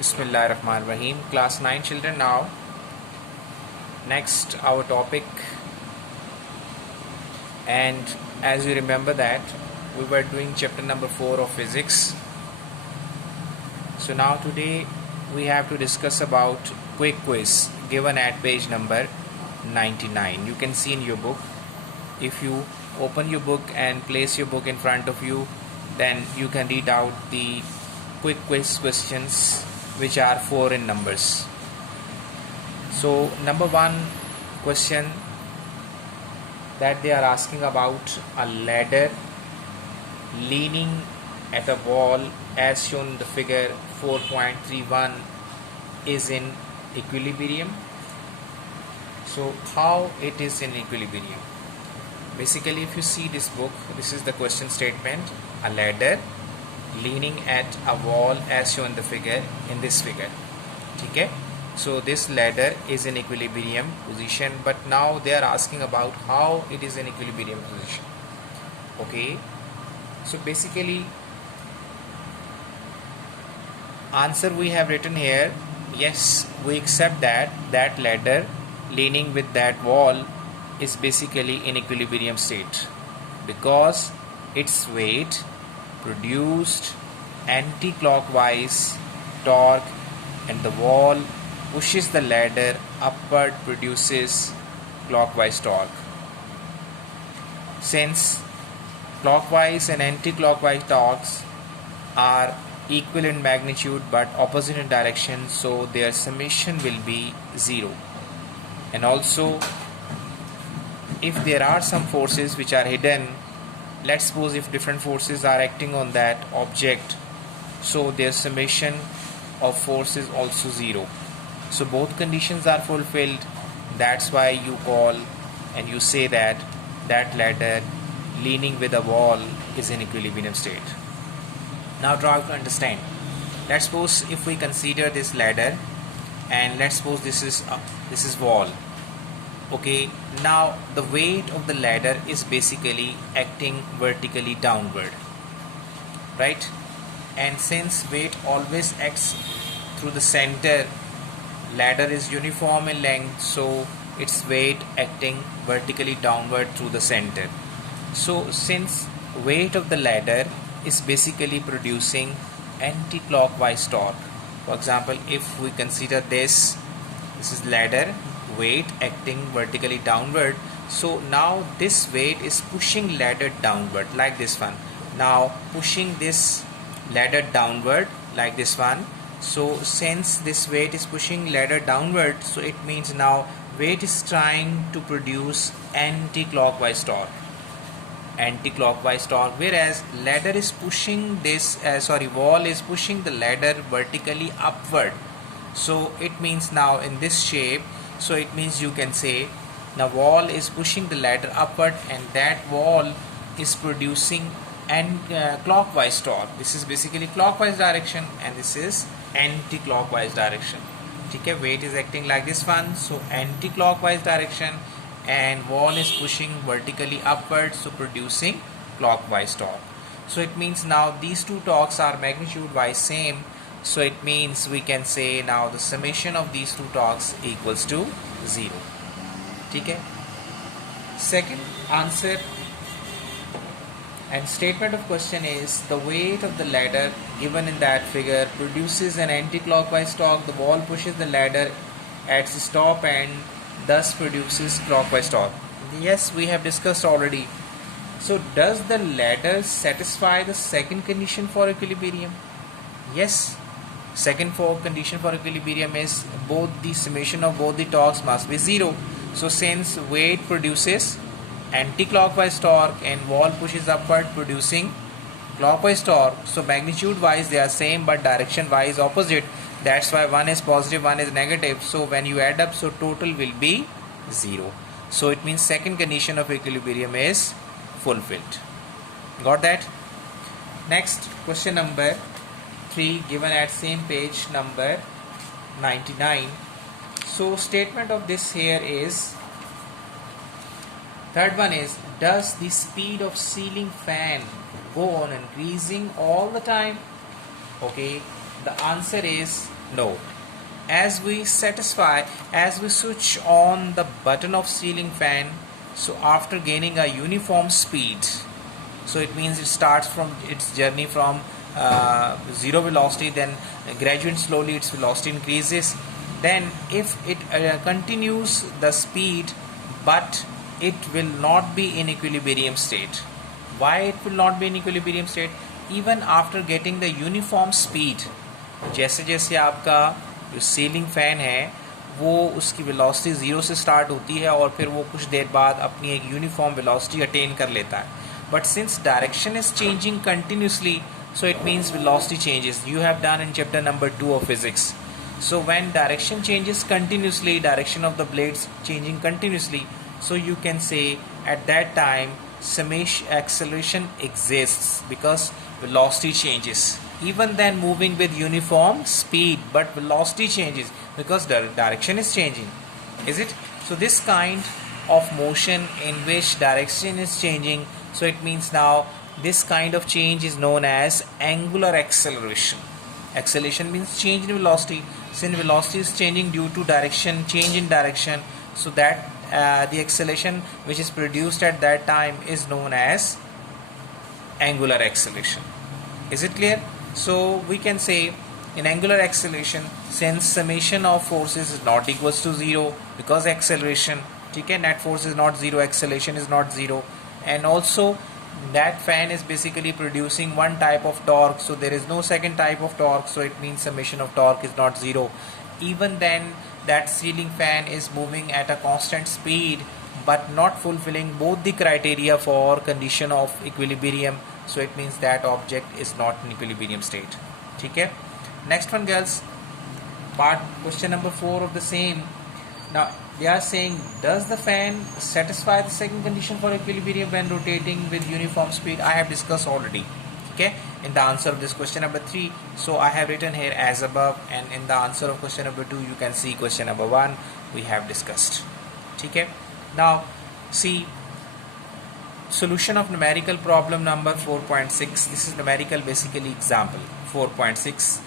Bismillahirrahmanirrahim. Class 9 children now. Next our topic, and as you remember that we were doing chapter number 4 of physics. So now today we have to discuss about quick quiz given at page number 99. You can see in your book. If you open your book and place your book in front of you, then you can read out the quick quiz questions, which are 4 in numbers. So number 1 question that they are asking about a ladder leaning at a wall as shown in the figure 4.31 is in equilibrium. So how it is in equilibrium? Basically, if you see this book, this is the question statement: a ladder leaning at a wall as shown in the figure, in this figure. Okay, so this ladder is in equilibrium position, but now they are asking about how it is in equilibrium position. Okay, so basically answer we have written here: yes, we accept that that ladder leaning with that wall is basically in equilibrium state because its weight produced anti-clockwise torque and the wall pushes the ladder upward, produces clockwise torque. Since clockwise and anti-clockwise torques are equal in magnitude but opposite in direction, so their summation will be 0. And also, if there are some forces which are hidden, let's suppose if different forces are acting on that object, so their summation of force is also 0. So both conditions are fulfilled. That's why you call and you say that that ladder leaning with a wall is in equilibrium state. Now try to understand. Let's suppose if we consider this ladder, and let's suppose this is wall. Okay, now the weight of the ladder is basically acting vertically downward, right? And since weight always acts through the center, ladder is uniform in length, so its weight acting vertically downward through the center. So since weight of the ladder is basically producing anti-clockwise torque, for example, if we consider this is ladder, weight acting vertically downward, so now this weight is pushing ladder downward like this one, now pushing this ladder downward like this one. So since this weight is pushing ladder downward, so it means now weight is trying to produce anti-clockwise torque, whereas ladder is pushing this wall is pushing the ladder vertically upward. So it means now in this shape, so it means you can say the wall is pushing the ladder upward and that wall is producing clockwise torque. This is basically clockwise direction and this is anti-clockwise direction. Okay, weight is acting like this one, so anti-clockwise direction, and wall is pushing vertically upward, so producing clockwise torque. So it means now these two torques are magnitude wise same, so it means we can say now the summation of these two torques equals to 0. Okay, second answer and statement of question is the weight of the ladder given in that figure produces an anti-clockwise torque. The wall pushes the ladder at its top end, thus produces clockwise torque. Yes, we have discussed already. So does the ladder satisfy the second condition for equilibrium? Yes. Second condition for equilibrium is both the summation of both the torques must be 0. So since weight produces anti-clockwise torque and wall pushes upward producing clockwise torque, so magnitude wise they are same but direction wise opposite. That's why one is positive, one is negative. So when you add up, so total will be 0. So it means second condition of equilibrium is fulfilled. Got that? Next, question number 3 given at same page number 99. So statement of this here is, third one is, does the speed of ceiling fan go on increasing all the time? Okay, the answer is No. As we switch on the button of ceiling fan, so after gaining a uniform speed, so it means it starts from its journey from zero velocity, then gradually slowly its velocity increases. Then if it continues the speed, but it will not be in equilibrium state. Why it will not be in equilibrium state? Even after getting the uniform speed, जैसे जैसे आपका जो ceiling fan है वो उसकी velocity zero से start होती है और फिर वो कुछ देर बाद अपनी एक यूनिफॉर्म वेलोसिटी अटेन कर लेता है. But since direction is changing continuously, so it means velocity changes. You have done in chapter number 2 of physics. So when direction changes continuously, direction of the blades changing continuously, so you can say at that time summation acceleration exists because velocity changes. Even then moving with uniform speed, but velocity changes because the direction is changing. Is it? So this kind of motion in which direction is changing, so it means now this kind of change is known as angular acceleration. Acceleration means change in velocity. Since velocity is changing due to direction, change in direction, so that the acceleration which is produced at that time is known as angular acceleration. Is it clear? So we can say in angular acceleration, since summation of forces is not equals to 0 because acceleration, okay, net force is not 0, acceleration is not 0, and also that fan is basically producing one type of torque, so there is no second type of torque, so it means summation of torque is not 0. Even then that ceiling fan is moving at a constant speed but not fulfilling both the criteria for condition of equilibrium, so it means that object is not in equilibrium state. Okay, next one girls, question number 4 of the same. Now they are saying, does the fan satisfy the second condition for equilibrium when rotating with uniform speed? I have discussed already, okay, in the answer of this question number 3. So I have written here as above, and in the answer of question number 2 you can see question number 1 we have discussed. Okay, now see solution of numerical problem number 4.6. This is numerical basically example 4.6,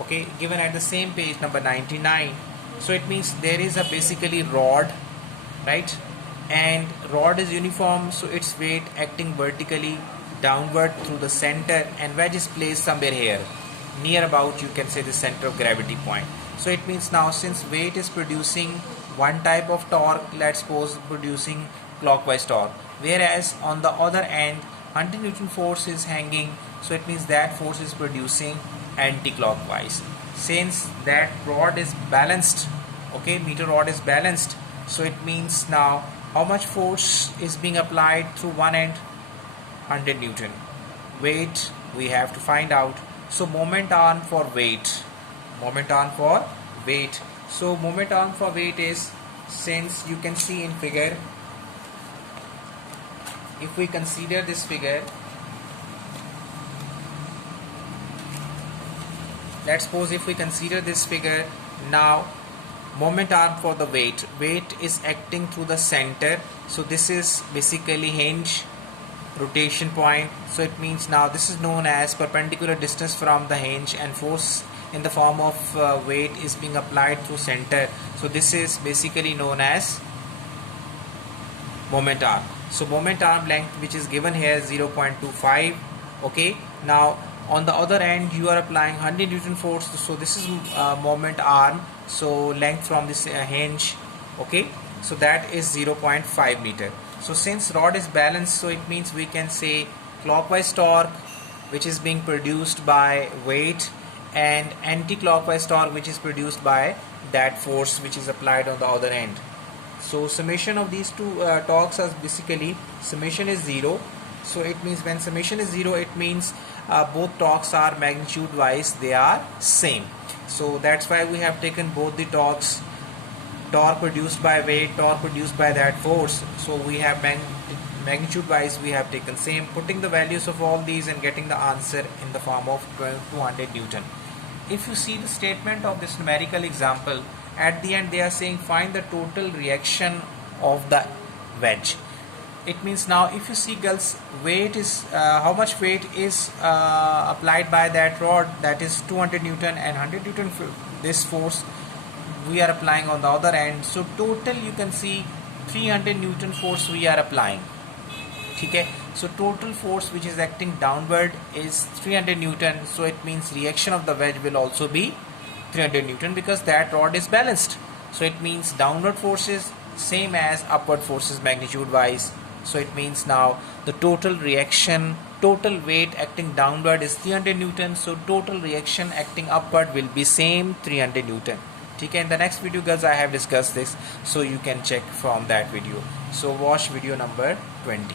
okay, given at the same page number 99. So it means there is a basically rod, right, and rod is uniform, so its weight acting vertically downward through the center, and wedge is placed somewhere here near about, you can say, the center of gravity point. So it means now since weight is producing one type of torque, let's suppose producing clockwise torque, whereas on the other end 100 Newton force is hanging, so it means that force is producing anti-clockwise. Since that rod is balanced, okay, meter rod is balanced, so it means now how much force is being applied through one end? 100 Newton. Weight we have to find out. So moment arm for weight, so moment arm for weight is, since you can see in figure, if we consider this figure, let's suppose if we consider this figure, now moment arm for the weight is acting through the center, so this is basically hinge rotation point, so it means now this is known as perpendicular distance from the hinge, and force in the form of weight is being applied through center, so this is basically known as moment arm. So moment arm length which is given here 0.25, okay. Now on the other end you are applying 100 Newton force, so this is moment arm, so length from this hinge, okay, so that is 0.5 meter. So since rod is balanced, so it means we can say clockwise torque which is being produced by weight, and anti-clockwise torque which is produced by that force which is applied on the other end. So summation of these two torques is basically, summation is 0, so it means when summation is 0, it means both torques are magnitude wise, they are same. So that's why we have taken both the torques, torque produced by weight, torque produced by that force, so we have magnitude wise we have taken same, putting the values of all these and getting the answer in the form of 200 Newton. If you see the statement of this numerical example, at the end they are saying find the total reaction of the wedge. it means now if you see girls, weight is how much weight is applied by that rod, that is 200 Newton, and 100 Newton this force we are applying on the other end. So total you can see 300 Newton force we are applying. Okay, so total force which is acting downward is 300 Newton. So it means reaction of the wedge will also be 300 Newton because that rod is balanced. So it means downward forces same as upward forces magnitude wise. So it means now the total reaction, total weight acting downward is 300 Newton. So total reaction acting upward will be same 300 Newton. Okay, in the next video guys I have discussed this, so you can check from that video. So watch video number 20.